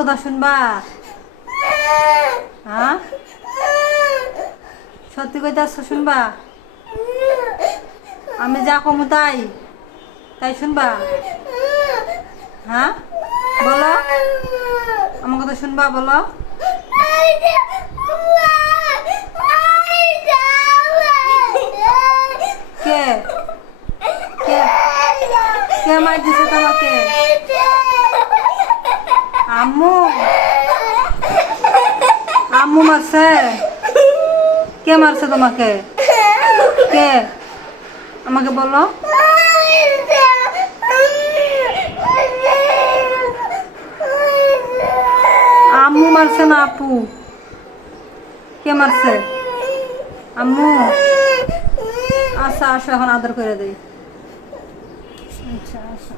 কথা শুনবা? হ্যাঁ? সত্যি কইতাছ শুনবা? আমি যা কমু তাই। তাই শুনবা? হ্যাঁ? বলো। আমার কথা শুনবা, বলো। কে? কে? কে মার দিছে তোমাকে? আম্মু। আম্মু মারছে। কে মারছে তোমাকে? কে? আমাকে বলো। আম্মু মারছে না আপু। কে মারছে? আম্মু। আচ্ছা আসো, এখন আদর করে দেই। আচ্ছা আসো।